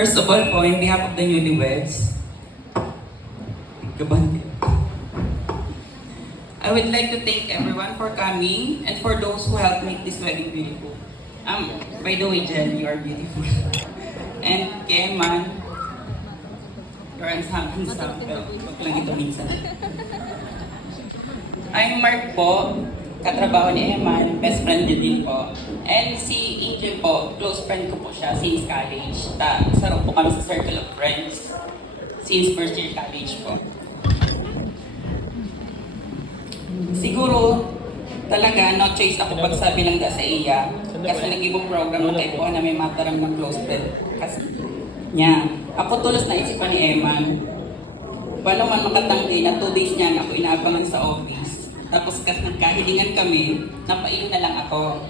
First of all po, in behalf of the newlyweds, I would like to thank everyone for coming and for those who helped make this wedding beautiful. By the way, Jen, you are beautiful. And Keman, you're handsome, pero wag lang ito minsan. I'm Mark po, katrabaho ni Eman, best friend niya din po. And si Angel po, close friend ko po siya since college. Sarap po kami sa circle of friends since first year college po. Siguro, talaga, no choice ako pagsabi ng sa iya. Kasi nag-ibang program na kayo po na may mataram ng close friend. Kasi niya, ako tulos na isipan ni Eman. Paano man makatanggi na 2 days niyan ako inaabangan sa office. Tapos kasi nagkahilingan kami, napaiyon na lang ako.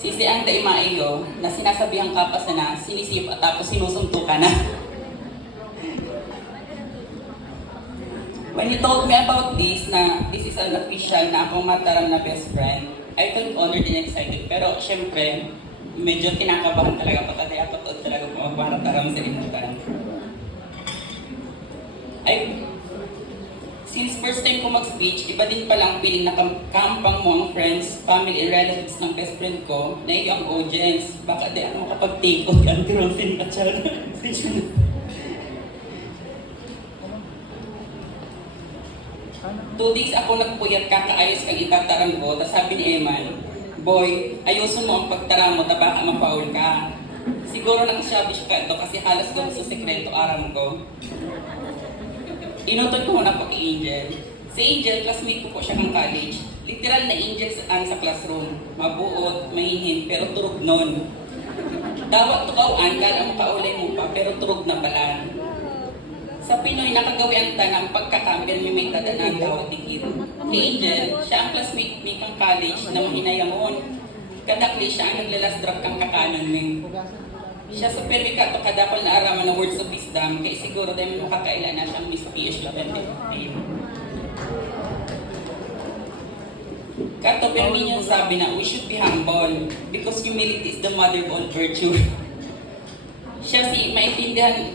Sisi ang daimaiyo na sinasabihan ka pa na sinisip at tapos sinusunto ka na. When he told me about this, na this is an official na akong mataram na best friend, I felt honored and excited. Pero syempre, medyo kinakabahan talaga ako kasi ako talaga magmataram sa inutan. Since first time ko mag-speech, iba din palang feeling na kampang mo ang friends, family, and relatives ng best friend ko na iyong audience. Baka di ano makapag-take off yan, tirosin ka siya. 2 days ako nagpuyat kakaayos kang itataram ko, tapos sabi ni Eman, boy, ayusin mo ang pagtara mo, baka mapaul ka. Siguro nakasabi siya ka ito kasi halos gawin sa sekreto aram ko. Inutot ko muna po kay Angel. Si Angel, classmate ko po siya ng college. Literal na angel sa classroom. Mabuot, mahihin, pero turog nun. Dawat tukawaan, kala mo kaulay mo pa, pero turog na pala. Sa Pinoy, nakagawi ang tanang pagkakambyan may tadanan dawat dikit. Si Angel, siya ang classmate ni kang college na mahinayamon. Kadakli siya ang naglalas drop kang kakanan mo. Siya sa permikato kadapal na araman ng words of wisdom, kaya siguro dahil makakailan na siyang Miss PH Laventil. Kato, pero niya sabi na we should be humble because humility is the mother of all virtue. Siya si maintindihan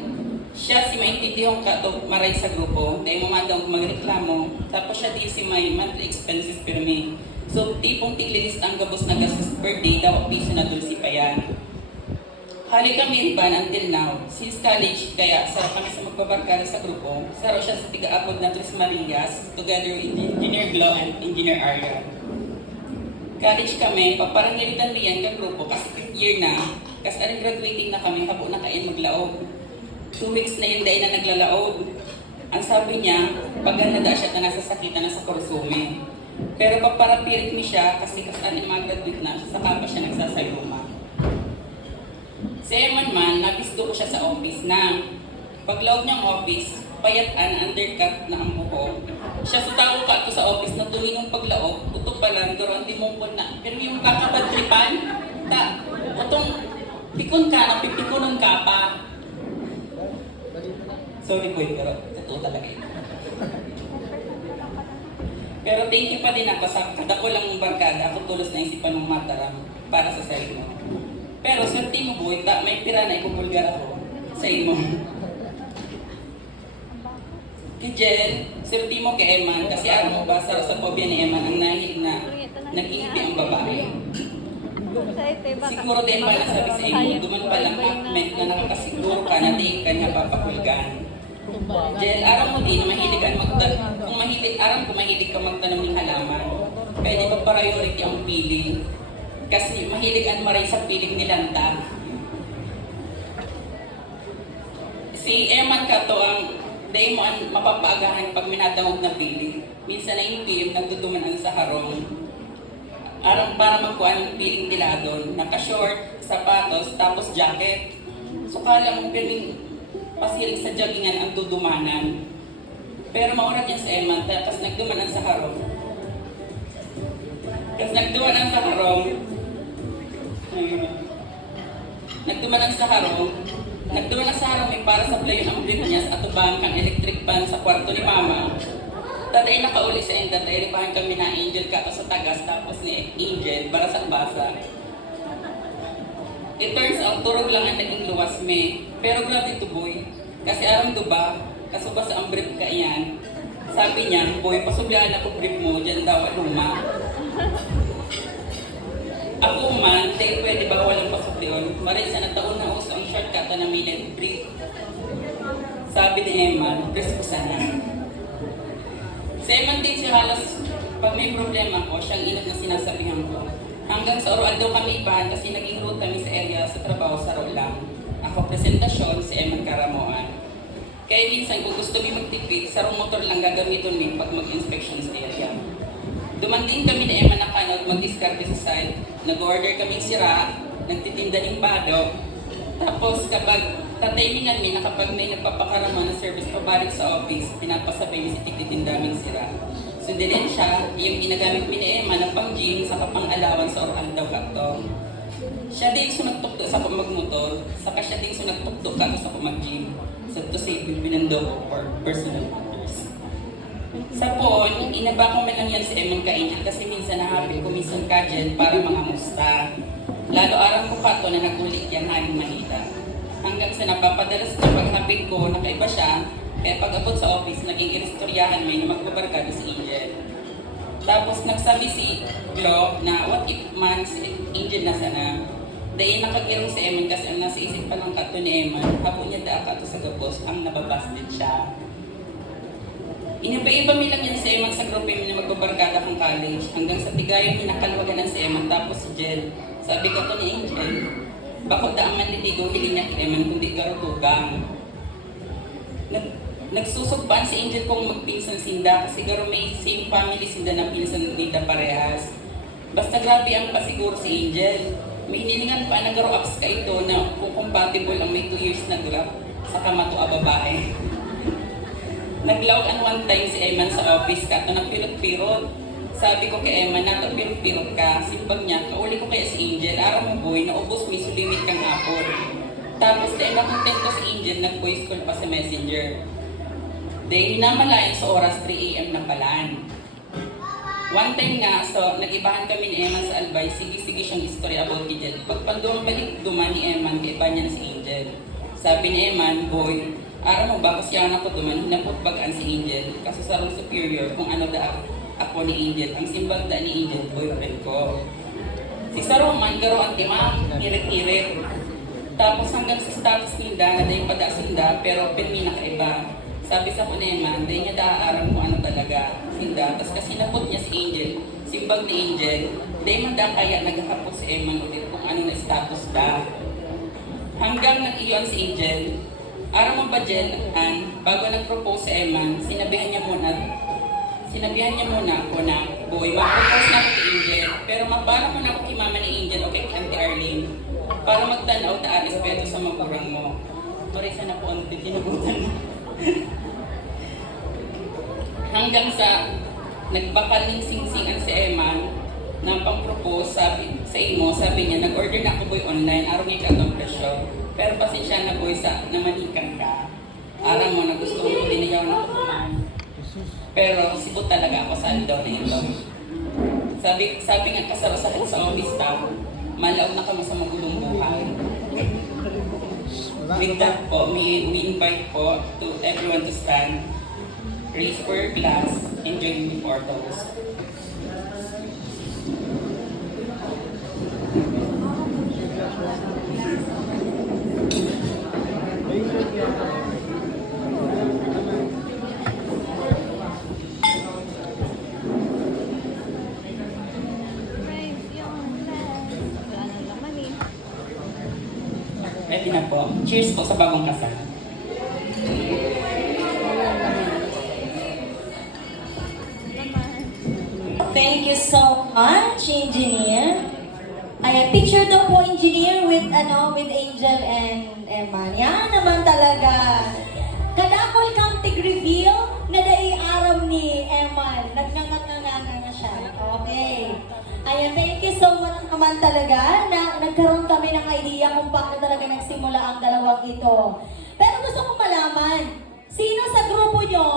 kato maray sa grupo, dahil mamadaw magreklamo, tapos siya din si may monthly expenses per me. So, tipong tiglilist ang gabos na gastos per day, daw piso na dulsi pa yan. Halik kami riban until now. Since college, kaya sarap kami sa magbabarkada sa grupo. Sarap siya sa tiga-apod na Tres Marias, together with Engineer Glo and Engineer Arya. College kami, paparangiritan riyan ka grupo kasi 5th year na. Kasi aring graduating na kami, habo na kain maglaog. 2 weeks na yun dahil na naglalaog. Ang sabi niya, paganda siya na nasasakitan na sa kursume. Pero paparapirit mi siya kasi aring mag-graduate na, saka pa siya nagsasayuma. Si Eman man, nabisto ko siya sa office na paglaog niyang office, payatan, undercut na ang buho. Siya sa tao ka ito sa office na tuloy ng paglaog, utok pa lang, pero ang timungkol na. Pero yung kakabadripan, utong pikon ka, napipikunon ka pa. Sorry boy, pero totoo talaga yun. Pero thank you pa din ako sa kadako lang ng barkada, ako tulos na isipan ng mataram para sa sarili mo. Pero swerte mo boy, may tira na ikupulgar ako sa imo. Kay Jen, swerte mo kay Eman, kasi araw mo ba sa phobia ni Eman ang nahig na nag-iipi ang babae. Siguro din ba nasabi sa imo, duman pa lang comment na nakakasiguro ka na di ka niya papapulgan. Jen, araw mo din, kung mahilig ka magtanong ng halaman, pwede ba priority ang pili? Kasi mahilig ang maray sa piling ni Lanta. Si Eman Kato ang dahil mo ang mapapaagahan pag minadangog na piling. Minsan na hindi yung nagduduman sa harong. Arang para magkuhan ng piling nila doon. Naka-short, sapatos, tapos jacket. So kala mo piling pasilig sa joggingan ang dudumanan. Pero maurat yan sa Eman, tapos nagdumanan sa harong. Tapos nagdumanan sa harong, may para sa playon ang brinyas at ubang kang electric pan sa kwarto ni Mama. Tatay nakauli sa enda, tayo ripahan kami na Angel ka sa tagas tapos ni Angel, barasak-basa. It turns out, turog lang ang naging luwas me. Pero grabe to boy. Kasi aram do ba, kasuba sa ang brief ka iyan. Sabi niya, boy, pasublaan ako brief mo, dyan daw luma. Ako man, tayo pwede ba walang pasublion? Maray sa nataon na uso ang shortcut na minute brief. Sabi ni Emma, press ko sana. Si Emma din si halos, pag may problema ko, siyang inat na sinasabihan ko. Hanggang sa oral daw kami ibahan kasi naging route kami sa area sa trabaho sa Rolang. Ako presentasyon, si Emma Karamoan. Kaya minsan kung gusto mi magtipid, sarong motor lang gagamiton mi pag mag-inspection sa area. Dumanding kami ni Emma Nakanod mag-discarte sa site. Nag-order kaming sira, nagtitinda ng bado. Tapos kapag tatimingan mi na kapag may nagpapakaramo na service pabalik sa office, pinapasabay mi si tikitin sira. Sundin siya, yung ginagamit mi ni Emma ng pang-gym sa kapang-alawan sa oral daw kakto. Siya din sunagtukto sa pamagmotor, saka siya din sunagtukto ka sa pamag-gym. So to save binando for personal matters. Sa poon, inaba ko man lang yan si Emma Kaingil kasi minsan nahabil ko minsan kajel para mga musta. Lalo araw ko kato na nagulit yan haling Manila. Hanggang sa napapadalas na paghabil ko, nakaiba siya, kaya pag abot sa office, naging iristoryahan may na magbabarkado si Angel. Tapos nagsabi si Glo na what if man si Angel na sana. Dahil nakagirong si Eman kasi ang nasa isip pa ng kato ni Eman, habo niya da kato sa gabos, ang nababasted siya. Inaba-iba mi lang yan si Eman sa grupo mi na magbabarkada kang college, hanggang sa tigayon mi nakalwagan ng si Eman tapos si Jel. Sabi ka to ni Angel, bakit daan man nitigo hiling niya kay Eman kundi garutugang. Nagsusugbaan si Angel kung magpinsan sinda kasi garo may same family sinda na pinsan nila parehas. Basta grabe ang pasiguro si Angel. May hinilingan pa na garo apps ka ito na kung compatible ang may 2 years na graph sa kamato a babae. Naglaw an one time si Eman sa office ka to nagpirot-pirot. Sabi ko kay Eman, nato pirot-pirot ka. Simpag niya, kauli ko kaya si Angel, araw mo boy, naubos may sulimit kang hapon. Tapos dahil nakontento si Angel, nag-voice call pa sa messenger. Dahil hinamalayan sa oras 3 AM na palan. One time nga, so nag-ibahan kami ni Eman sa Albay, sige-sige siyang history about Angel. Pagpanduang balik duman ni Eman, kaiba niya na si Angel. Sabi ni Eman, boy, araw mo ba kasi yan ako duman, hinapot bagaan si Angel. Kasi sa role superior, kung ano da ako ni Angel, ang simbag da ni Angel, boyfriend ko. Si Saroman, garo ang timang, hirit-hirit. Tapos hanggang sa status ninda, na yung pada sinda, pero pinmi nakaiba. Sabi sa Kuneman, hindi niya daaaram kung ano talaga sinda. Tapos kasi napot niya si Angel, simbag ni Angel, hindi man da kaya naghahapos si Eman ulit kung ano na status da. Hanggang nag-iyon si Angel, araw mo ba Jel, bago nag-propose si Eman, sinabihan niya muna ako na, boy, mag-propose na ako kay Angel, pero mapala mo na ako kay mama ni Angel o kay Auntie Arlene, para magtanaw ta respeto sa magurang mo. Sorry, sana po ang tinabutan mo. Hanggang sa nagbakal ng sing-singan si Eman na pang-propose sabi niya, nag-order na ako boy online, araw nga katong presyo. Pero pasensya na boy sa namanikan ka. Araw mo na gusto ko dinayaw na ako. Pero sibot talaga ako sa daw na ito. Sabi nga kasarasahan sa office staff, malaw na kami sa magulong buhay. With that po, we invite po to everyone to stand, raise for your glass, and drink before toast. Ready na po. Cheers po sa bagong kasal. Thank you so much, Engineer. Ayan, picture daw po, Engineer, with Angel and Eman. Yan naman talaga. Kadakol kang tig-reveal na dai-aram ni Eman. Nagnangat-nanganga na siya. Okay. Ayan, thank you so much naman talaga na nagkaroon kami ng idea kung paano talaga nagsimula ang dalawang ito. Pero gusto kong malaman, sino sa grupo nyo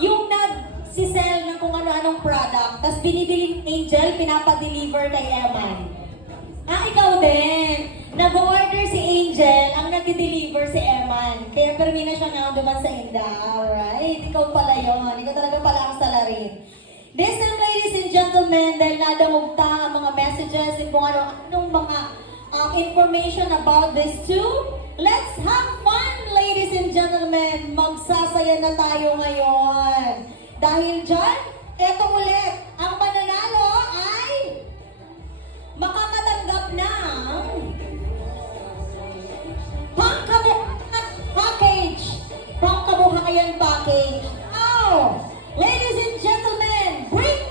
yung nag-sell ng kung ano-anong product, tapos binibili ni Angel, pinapa-deliver kay Eman? Ah, ikaw din. Nag-order nag-deliver si Eman. Kaya permina siya nga duman sa inda. Alright? Ikaw pala yun. Ikaw talaga pala ang salarin. This time, ladies and gentlemen, dahil nadamugta ang mga messages at kung anong mga information about these two, let's have fun, ladies and gentlemen. Magsasaya na tayo ngayon. Dahil dyan, eto ulit, ang mananalo ay makakatanggap ng pangkabuhayan package. Now, ladies and gentlemen, bring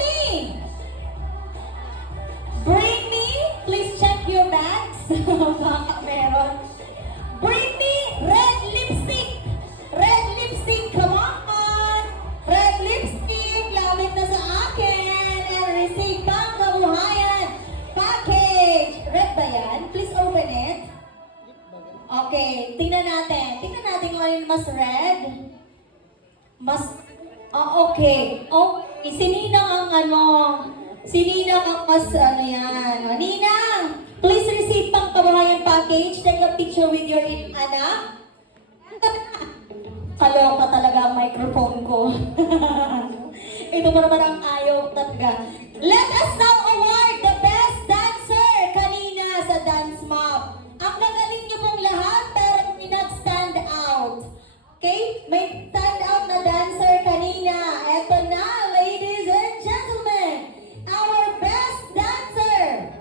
me, please check your bags. Baka meron. Bring me red lipstick, come on. Red lipstick, lapit na sa akin. And receive pangkabuhayan package. Red ba yan? Please open it. Okay, tingnan natin. Tingnan natin kung ano yung mas red. Okay. Okay, si Ninang ang si Ninang ang mas yan. Ninang, please receive pangkabuhayan package. Take a picture with your anak. Kaloka talaga ang microphone ko. Ito mo naman ang ayaw talaga. Let us now award the best dancer kanina sa Dance Mob. Ang nagaling niyo pong lahat, pero may nag-stand out. Okay? May stand out na dancer kanina. Eto na, ladies and gentlemen, our best dancer.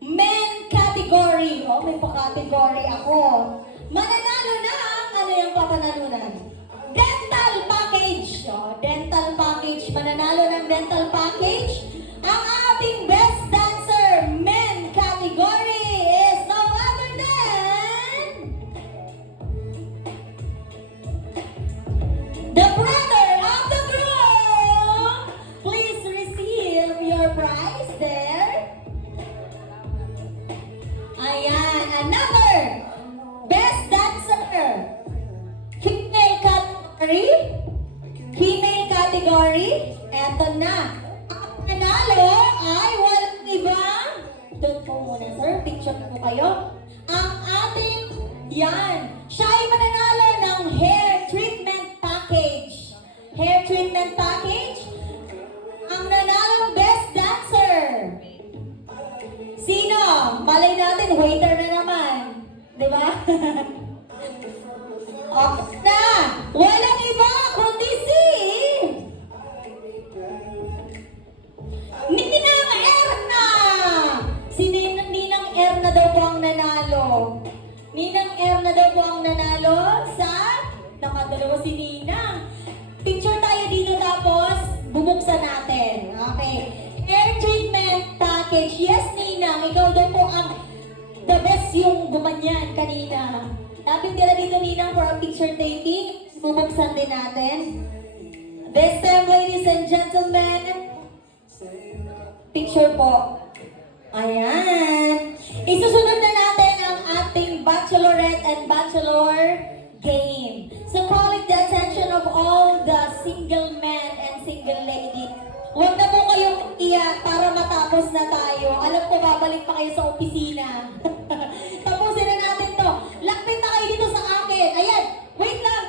Men category. Oh, may pa-category ako. Mananalo na ang ano yung papanalunan? Dental package. Oh, dental package. Mananalo ng dental package. Ang ating best dancer, men category, is none other than the brother of the group. Please receive your prize there. Ayan, another best dancer, female category. Female category. Eto na. Ang nanalo ay walang iba. Doon po muna, sir. Picture po kayo. Ang ating, yan. Siya ay mananalo ng hair treatment package. Hair treatment package. Ang nanalo best dancer. Sino? Malay natin, waiter na naman. Di ba? Okay na. Walang iba kundi si Ninang Erna. Si Ninang Erna daw po ang nanalo. Ninang Erna daw po ang nanalo sa nakadalawa si Ninang. Picture tayo dito tapos bubuksan natin. Okay. Hair treatment package. Yes, Ninang. Ikaw daw po ang the best yung gumanyan kanina. Lapit ka na dito, Ninang, for a picture taking. Bubuksan din natin. This time, ladies and gentlemen, picture po. Ayan. Isusunod na natin ang ating bachelorette and bachelor game. So call it the attention of all the single men and single ladies. Huwag na po kayong iyak para matapos na tayo. Alam ko, babalik pa kayo sa opisina. Tapusin na natin to. Lakpit na kayo dito sa akin. Ayan, wait lang.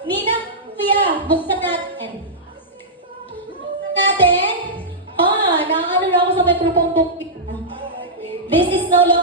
Nina, kuya, buksan natin. Buksan natin. Nakakano na ako sa microphone book. This is no longer